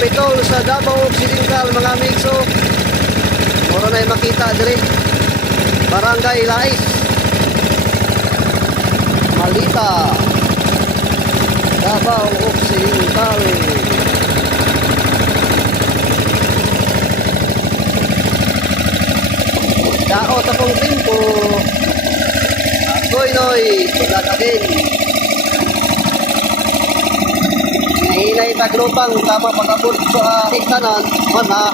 Capitol sa Davao Occidental mga amigo. Moro na makita dire. Barangay Lais. Malita. Davao Occidental. Dao sa pong tempo. Noy, tulad na din. Hinay taglupang tama pagkabot sa hiktanan, mana